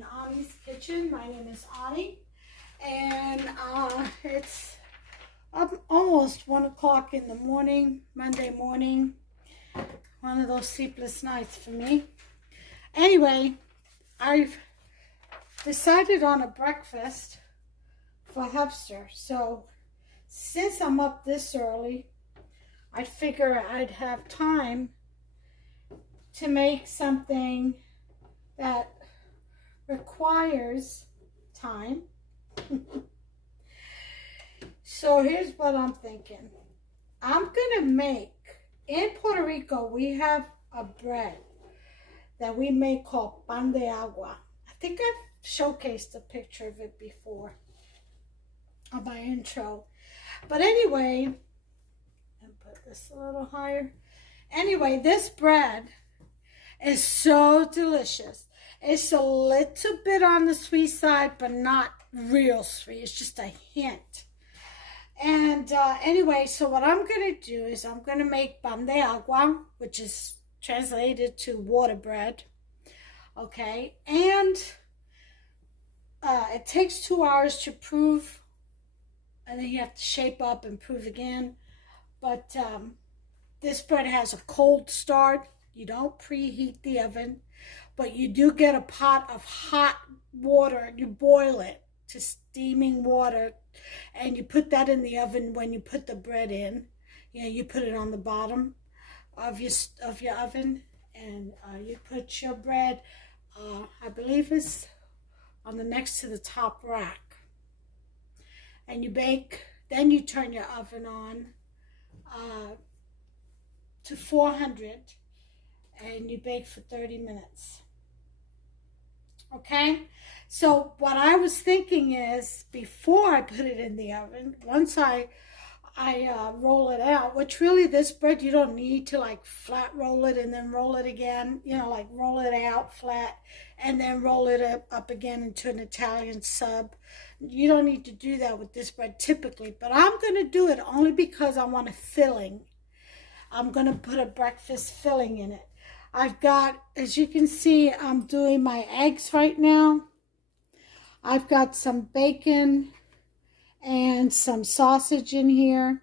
in Ani's kitchen. My name is Ani, and it's almost 1 o'clock in the morning, Monday morning. One of those sleepless nights for me. Anyway, I've decided on a breakfast for Hepster. So since I'm up this early, I figure I'd have time to make something that requires time. So here's what I'm thinking. I'm gonna make, in Puerto Rico, we have a bread that we make called pan de agua. I think I've showcased a picture of it before on my intro. But anyway, and put this a little higher. Anyway, this bread is so delicious. It's a little bit on the sweet side, but not real sweet. It's just a hint. And anyway, so what I'm going to do is I'm going to make pan de agua, which is translated to water bread. Okay, and it takes 2 hours to prove, and then you have to shape up and prove again. But this bread has a cold start. You don't preheat the oven, but you do get a pot of hot water. You boil it to steaming water, and you put that in the oven when you put the bread in. You know, you put it on the bottom of your oven, and you put your bread, I believe it's on the next to the top rack, and you bake. Then you turn your oven on to 400, and you bake for 30 minutes. Okay, so what I was thinking is, before I put it in the oven, once I roll it out, which really this bread you don't need to like flat roll it and then roll it again, you know, like roll it out flat and then roll it up again into an Italian sub. You don't need to do that with this bread typically, but I'm going to do it only because I want a filling. I'm going to put a breakfast filling in it. I've got, as you can see, I'm doing my eggs right now. I've got some bacon and some sausage in here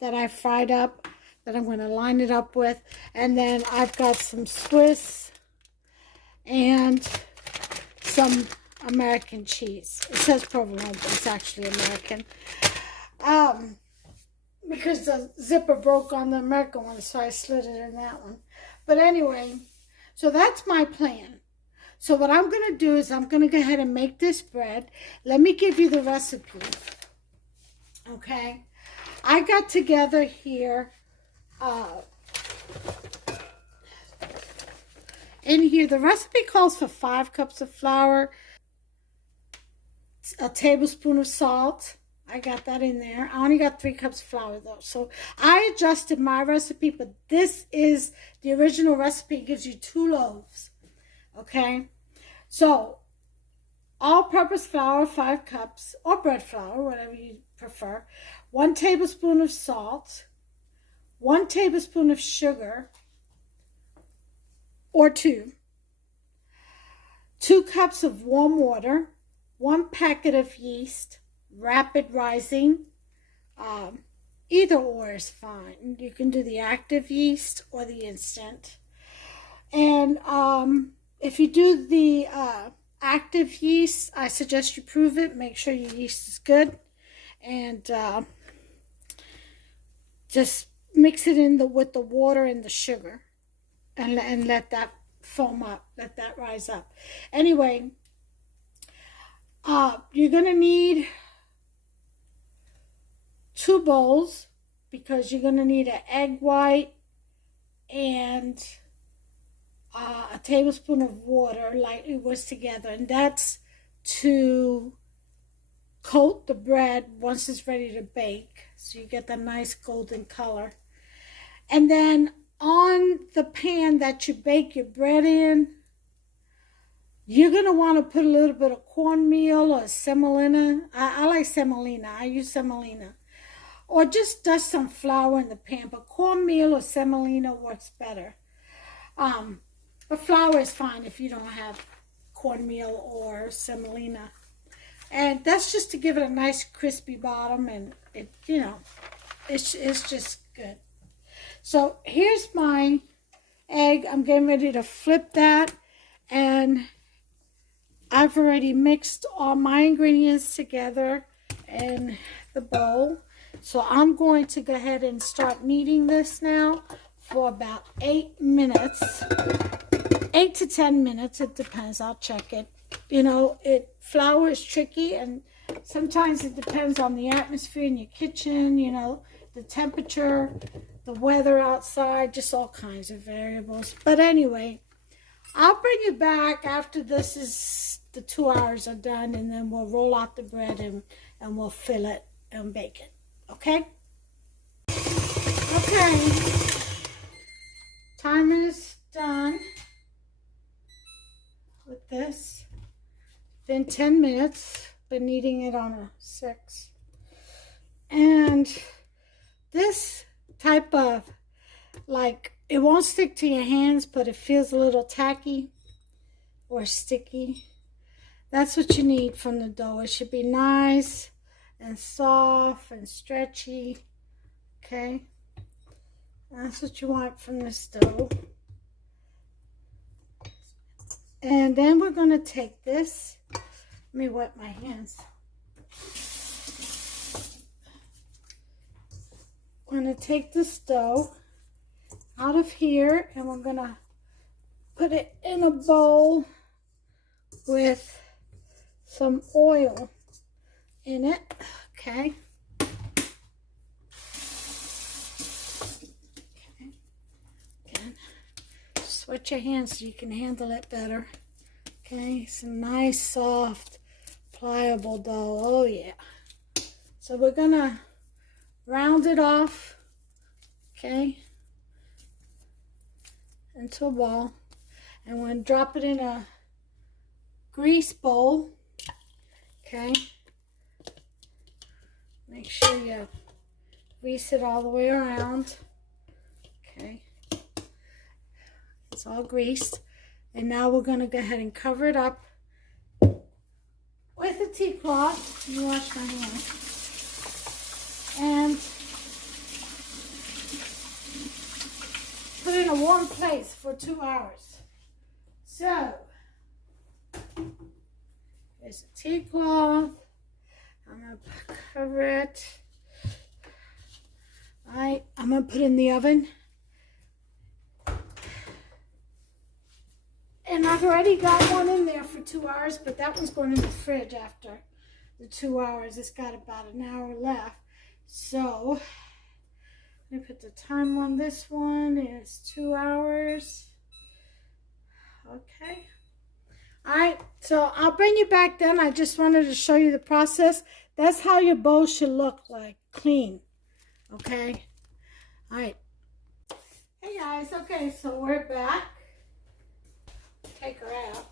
that I fried up that I'm going to line it up with. And then I've got some Swiss and some American cheese. It says provolone, but it's actually American. Because the zipper broke on the American one, so I slid it in that one. But anyway, so that's my plan. So what I'm going to do is I'm going to go ahead and make this bread. Let me give you the recipe. Okay. I got together here, in here, the recipe calls for 5 cups of flour, a tablespoon of salt. I got that in there. I only got 3 cups of flour though. So I adjusted my recipe, but this is the original recipe. It gives you 2 loaves. Okay. So all-purpose flour, 5 cups, or bread flour, whatever you prefer. 1 tablespoon of salt, 1 tablespoon of sugar, or 2. 2 cups of warm water, 1 packet of yeast, rapid rising, either or is fine. You can do the active yeast or the instant. And if you do the active yeast, I suggest you prove it. Make sure your yeast is good, and just mix it in with the water and the sugar, and let that foam up, let that rise up. Anyway, you're gonna need 2 bowls, because you're going to need an egg white and a tablespoon of water lightly whisked together, and that's to coat the bread once it's ready to bake, so you get the nice golden color. And then on the pan that you bake your bread in, you're going to want to put a little bit of cornmeal or semolina. I like semolina. I use semolina. Or just dust some flour in the pan, but cornmeal or semolina works better. But flour is fine if you don't have cornmeal or semolina. And that's just to give it a nice crispy bottom, and it, you know, it's just good. So here's my egg. I'm getting ready to flip that, and I've already mixed all my ingredients together in the bowl. So I'm going to go ahead and start kneading this now for about 8 minutes. 8 to 10 minutes, it depends. I'll check it. You know, flour is tricky, and sometimes it depends on the atmosphere in your kitchen, you know, the temperature, the weather outside, just all kinds of variables. But anyway, I'll bring you back after the 2 hours are done, and then we'll roll out the bread and we'll fill it and bake it. Okay? Okay. Timer is done with this. Been 10 minutes. Been kneading it on a 6. And this type of, like, it won't stick to your hands, but it feels a little tacky or sticky. That's what you need from the dough. It should be nice and soft and stretchy. Okay? That's what you want from this dough. And then we're going to take this. Let me wet my hands. I'm going to take this dough out of here, and we're going to put it in a bowl with some oil in it. Okay. Again, just wet your hands so you can handle it better. Okay, some nice, soft, pliable dough. Oh, yeah. So we're going to round it off, okay, into a ball. And we're going to drop it in a grease bowl, okay. Make sure you grease it all the way around, okay. It's all greased. And now we're going to go ahead and cover it up with a tea cloth. Let me wash my hands. And put it in a warm place for 2 hours. So, there's a tea cloth. I'm going to cover it. All right, I'm going to put it in the oven. And I've already got one in there for 2 hours, but that one's going in the fridge after the 2 hours. It's got about an hour left. So, let me put the time on this one. It's 2 hours. Okay. All right, so I'll bring you back then. I just wanted to show you the process. That's how your bowl should look like, clean. Okay. All right. Hey guys, okay, so we're back. Take her out.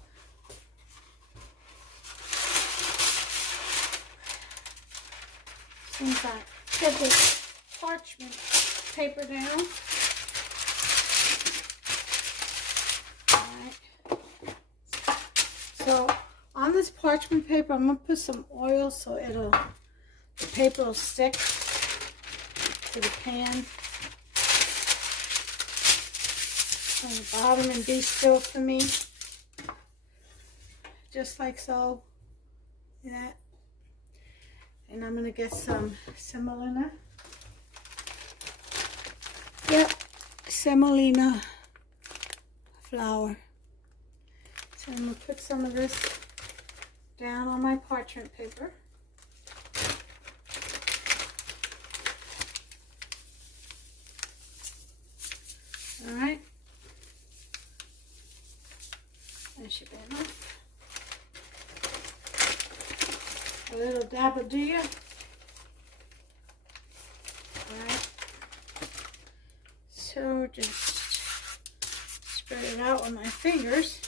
Seems like get this parchment paper down. Alright. So on this parchment paper, I'm gonna put some oil so the paper will stick to the pan on the bottom and be still for me. Just like so. Yeah. And I'm going to get some semolina. Yep, semolina flour. So I'm going to put some of this down on my parchment paper. Alright. That should be enough. A little dab of deer. Alright. So just spread it out with my fingers.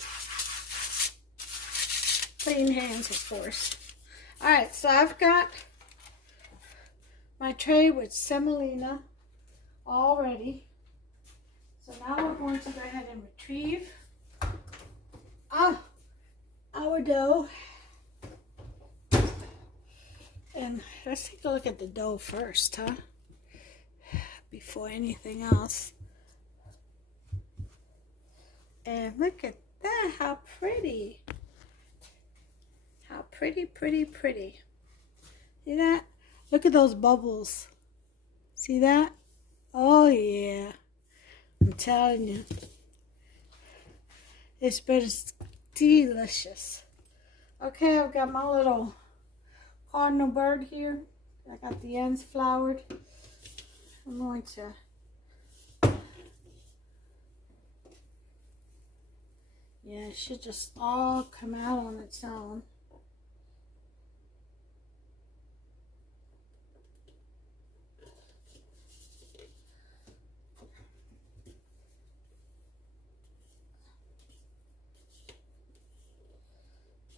Clean hands, of course. Alright, so I've got my tray with semolina all ready. So now we're going to go ahead and retrieve our dough. And let's take a look at the dough first, huh? Before anything else. And look at that, how pretty. How pretty, pretty, pretty. See that? Look at those bubbles. See that? Oh yeah. I'm telling you. This bread is delicious. Okay, I've got my little cardinal bird here. I got the ends floured. I'm going to it should just all come out on its own.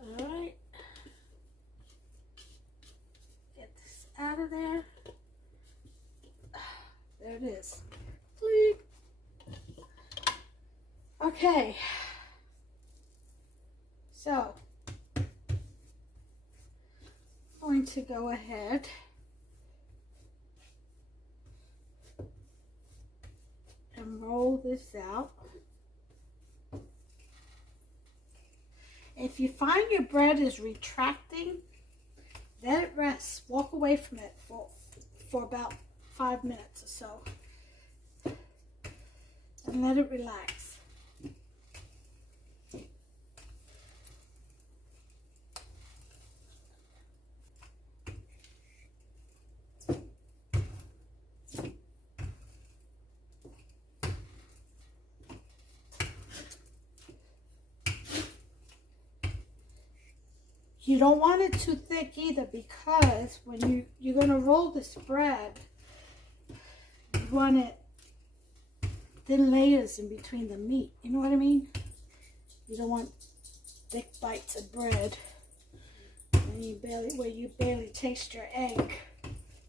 Alright. Get this out of there. There it is. Please. Okay. So, I'm going to go ahead and roll this out. If you find your bread is retracting, let it rest. Walk away from it for about 5 minutes or so. And let it relax. You don't want it too thick either, because when you're going to roll this bread, you want it thin layers in between the meat. You know what I mean? You don't want thick bites of bread where you barely taste your egg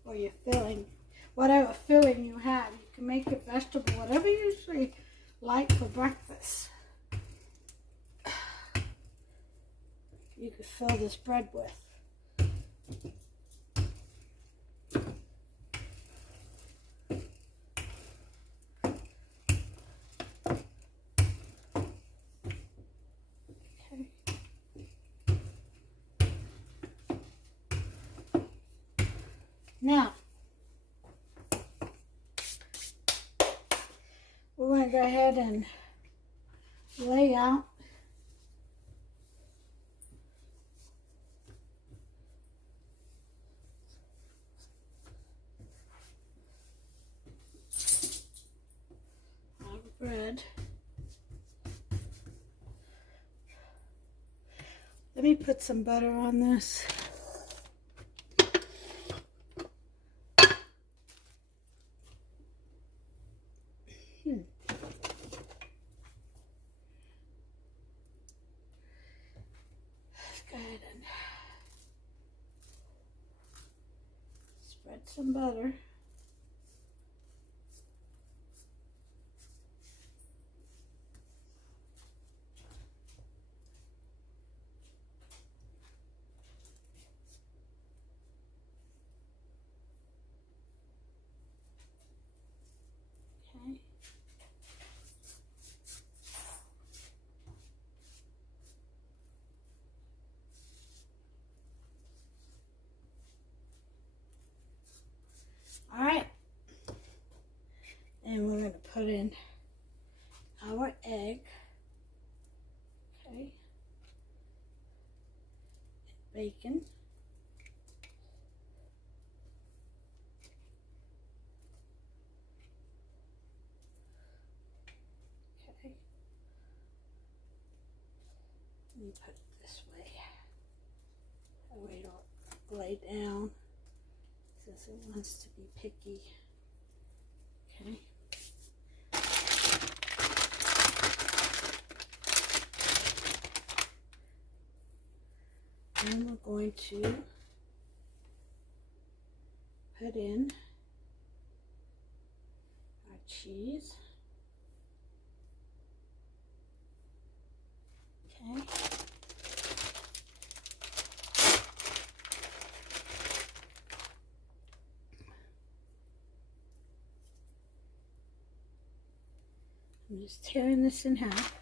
or your filling. Whatever filling you have, you can make it vegetable, whatever you usually like for breakfast. You could fill this bread with. Okay. Now, we're going to go ahead and lay out bread. Let me put some butter on this. Let's go ahead and spread some butter. All right, and we're going to put in our egg, okay, bacon, okay, let me put it this way, that way it don't lay down, since it wants to be picky. Okay. And we're going to put in our cheese. Okay. I'm just tearing this in half.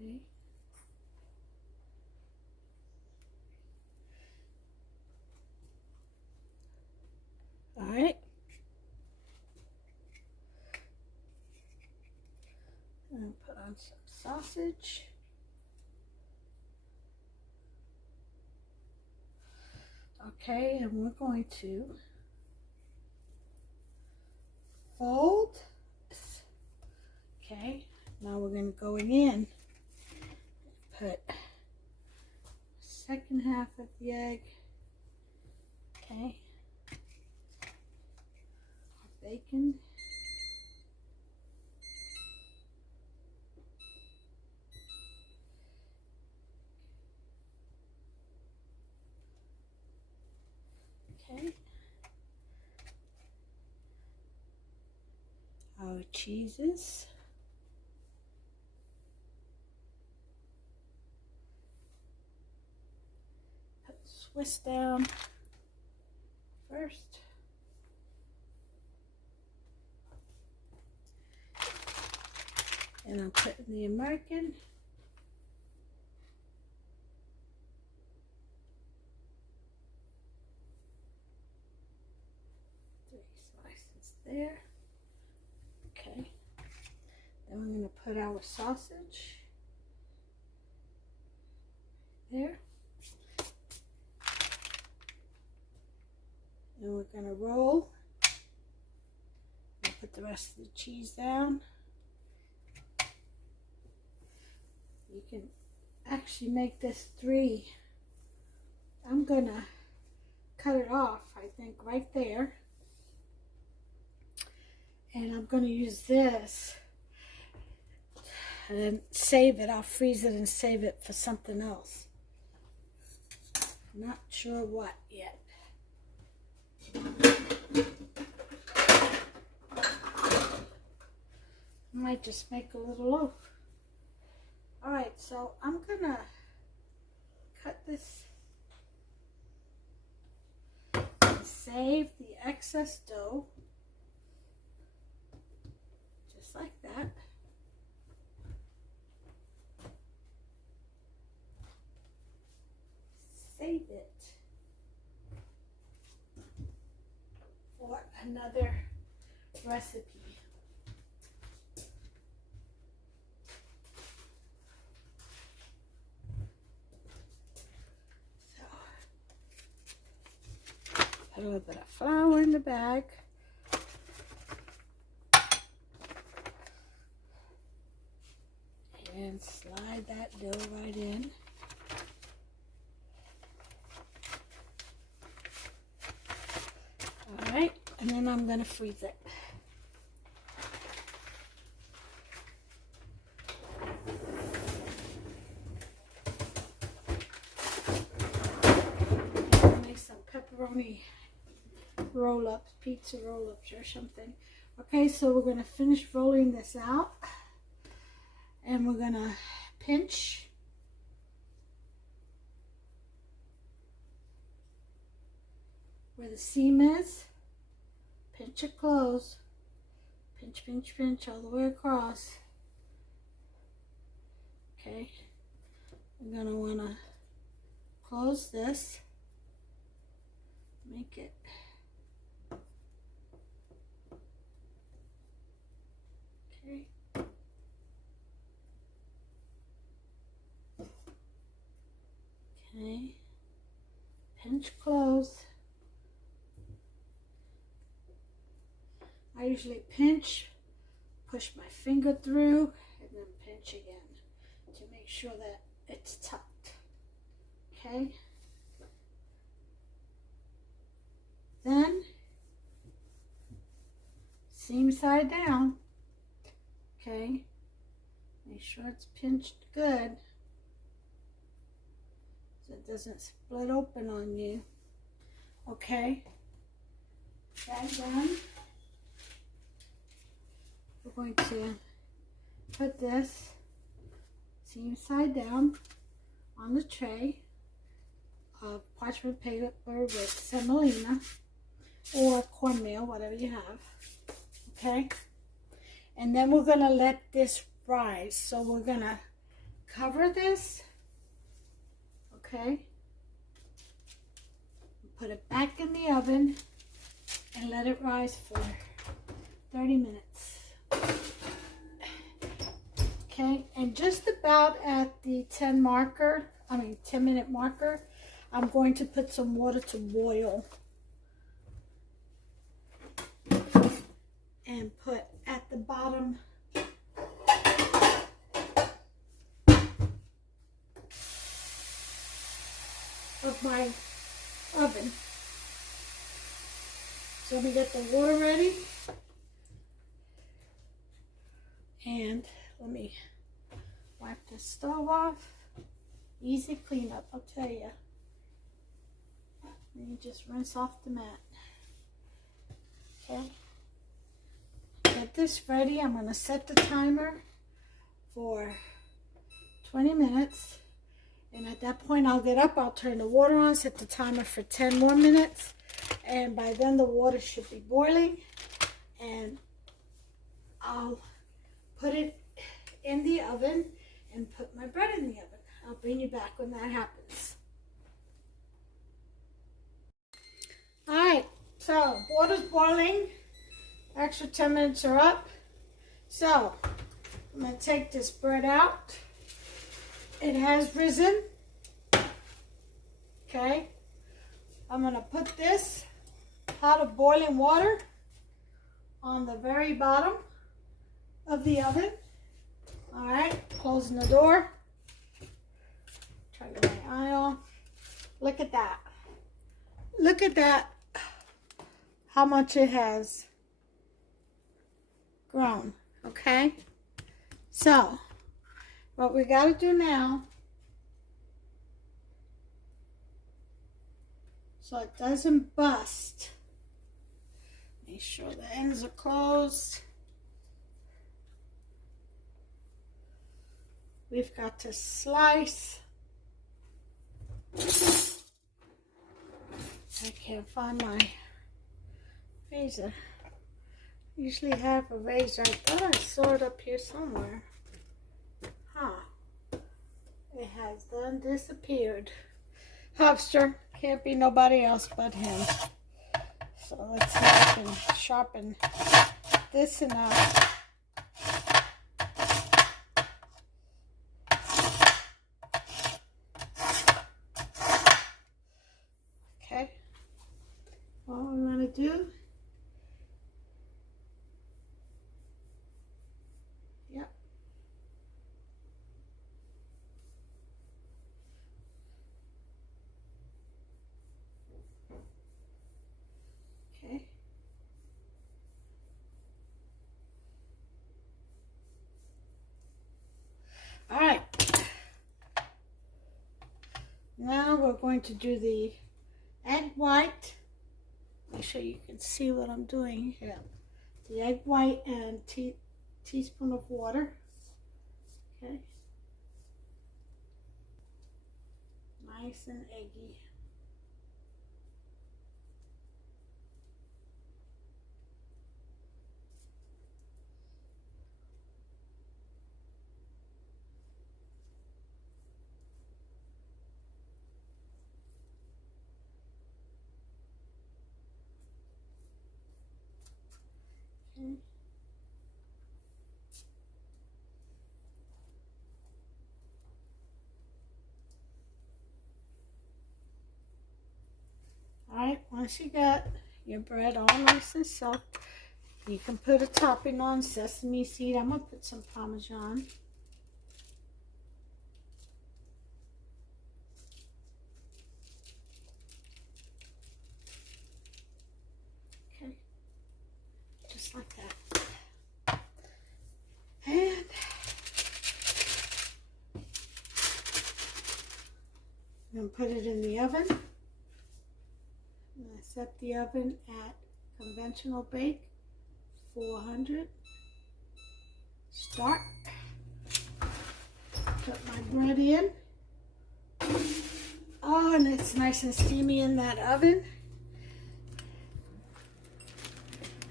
Okay. All right. And put on some sausage. Okay, and we're going to fold. Okay, now we're going to go again. Put second half of the egg. Okay. Bacon. Okay. Our cheeses. Put Swiss down first. And I'm putting the American. Three slices there. Okay. Then we're going to put our sausage there. And we're going to roll. And put the rest of the cheese down. You can actually make this 3. I'm going to cut it off, I think, right there. And I'm going to use this and then save it. I'll freeze it and save it for something else. Not sure what yet. I might just make a little loaf. Alright, so I'm gonna cut this and save the excess dough, just like that. Save it for another recipe. Put a little bit of flour in the bag. And slide that dough right in. Alright, and then I'm going to freeze it. Make some pepperoni roll-ups, pizza roll-ups or something. Okay, so we're going to finish rolling this out. And we're going to pinch. Where the seam is. Pinch it close. Pinch, pinch, pinch all the way across. Okay. We're going to want to close this. Make it okay. Okay. Pinch close. I usually pinch, push my finger through, and then pinch again to make sure that it's tucked. Okay. Then seam side down. Okay. Make sure it's pinched good so it doesn't split open on you. Okay. That done. We're going to put this seam side down on the tray of parchment paper with semolina. or cornmeal, whatever you have. Okay? And then we're gonna let this rise. So we're gonna cover this, okay? Put it back in the oven and let it rise for 30 minutes. Okay, and just about at the 10-minute marker, I'm going to put some water to boil. And put at the bottom of my oven. So let me get the water ready. And let me wipe the stove off. Easy cleanup, I'll tell you. And you just rinse off the mat. Okay. Get this ready. I'm going to set the timer for 20 minutes. And at that point, I'll get up, I'll turn the water on, set the timer for 10 more minutes. And by then, the water should be boiling. And I'll put it in the oven and put my bread in the oven. I'll bring you back when that happens. All right, so water's boiling. Extra 10 minutes are up. So I'm going to take this bread out. It has risen. Okay. I'm going to put this pot of boiling water on the very bottom of the oven. All right, closing the door. Try to get my eye off. Look at that. Look at that. How much it has grown. Okay. So what we got to do now, so it doesn't bust, make sure the ends are closed. We've got to slice. I can't find my razor. I usually have a razor. I thought I saw it up here somewhere. Huh. It has done disappeared. Hopster. Can't be nobody else but him. So let's see if I can sharpen this enough. Okay. What we want to do. Yep. Okay. All right. Now we're going to do the egg white. Make sure you can see what I'm doing here. The egg white and teaspoon of water. Okay. Nice and eggy. Okay. Alright, once you got your bread all nice and soft, you can put a topping on sesame seed. I'm going to put some Parmesan. Okay, just like that. And I'm going to put it in the oven. I'm going to set the oven at conventional bake, 400. Start. Put my bread in. Oh, and it's nice and steamy in that oven.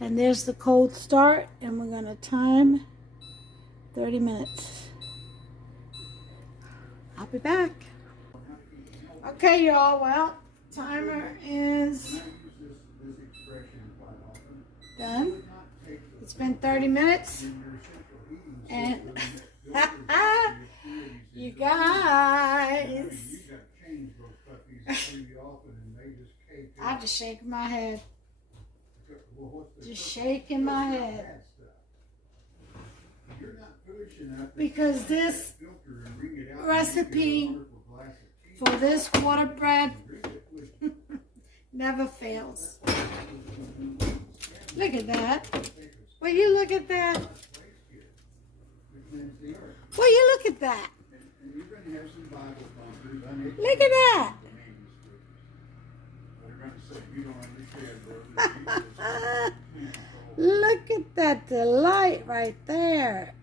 And there's the cold start, and we're going to time 30 minutes. I'll be back. Okay, y'all. Well, timer is done. It's been 30 minutes. And you guys, I'm just shaking my head. Just shaking my head. Because this recipe for this water bread never fails. Look at that. Will you look at that? Will you look at that? Look at that. Look at that delight right there.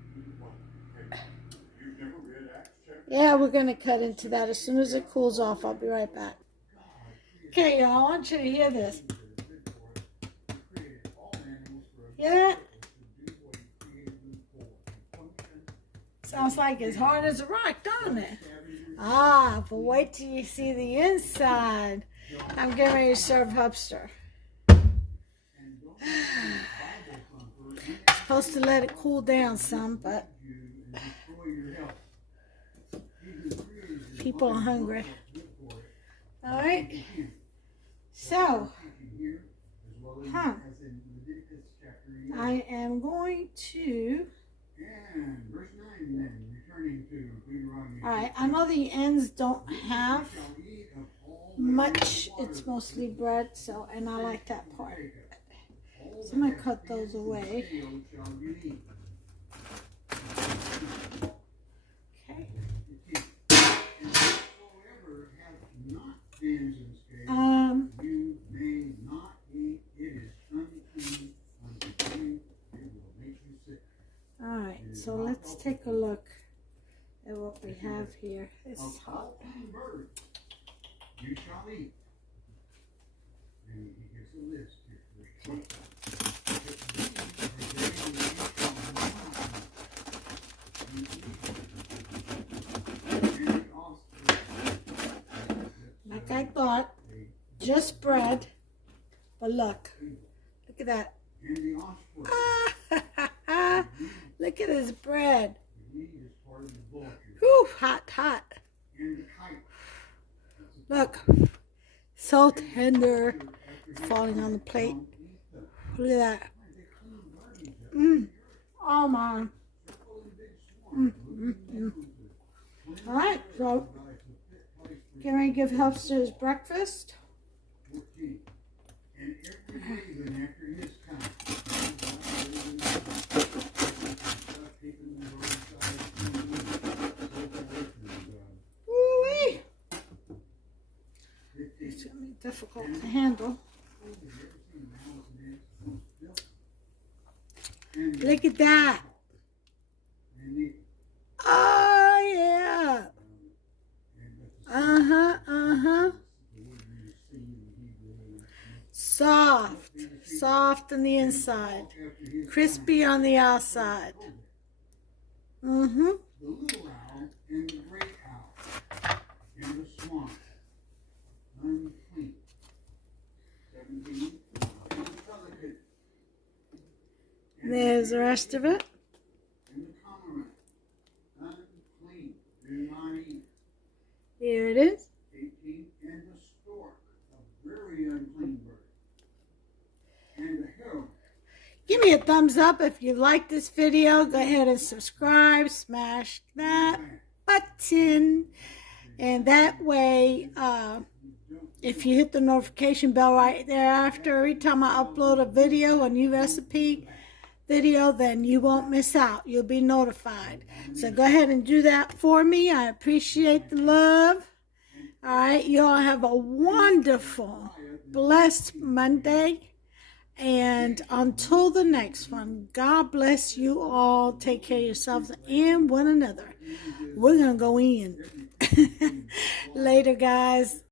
Yeah, we're going to cut into that as soon as it cools off. I'll be right back. Okay, y'all, I want you to hear this. Hear that? Sounds like it's hard as a rock, don't it? Ah, but wait till you see the inside. I'm getting ready to serve Hubster. Supposed to let it cool down some, but people are hungry. All right. So, I am going to. All right. I know the ends don't have much. It's mostly bread, so, and I like that part. So I'm going to cut those away. Okay. All right, so let's take a look at what we have here. This is hot. You shall eat. And he gives a list here. Okay. Like I thought, just bread, but look at that. Look at this bread. Whew, hot, hot. Look, so tender. It's falling on the plate. Look at that. Oh my. All right, so can I give Hubster his breakfast? Ooh-wee. It's going to be difficult to handle. Look at that. Oh, yeah. Uh-huh. Soft. Soft on the inside. Crispy on the outside. Mm-hmm. The little owl and the great owl and the swan. Unclean. 17. There's the rest of it. And the cormorant. Unclean. Do not eat. Here it is. 18. And the stork. A very unclean bird. And the heron. Give me a thumbs up if you like this video. Go ahead and subscribe. Smash that button. And that way, if you hit the notification bell right thereafter, every time I upload a video, a new recipe video, then you won't miss out. You'll be notified. So go ahead and do that for me. I appreciate the love. All right. You all have a wonderful, blessed Monday. And until the next one, God bless you all. Take care of yourselves and one another. We're going to go in. Later, guys.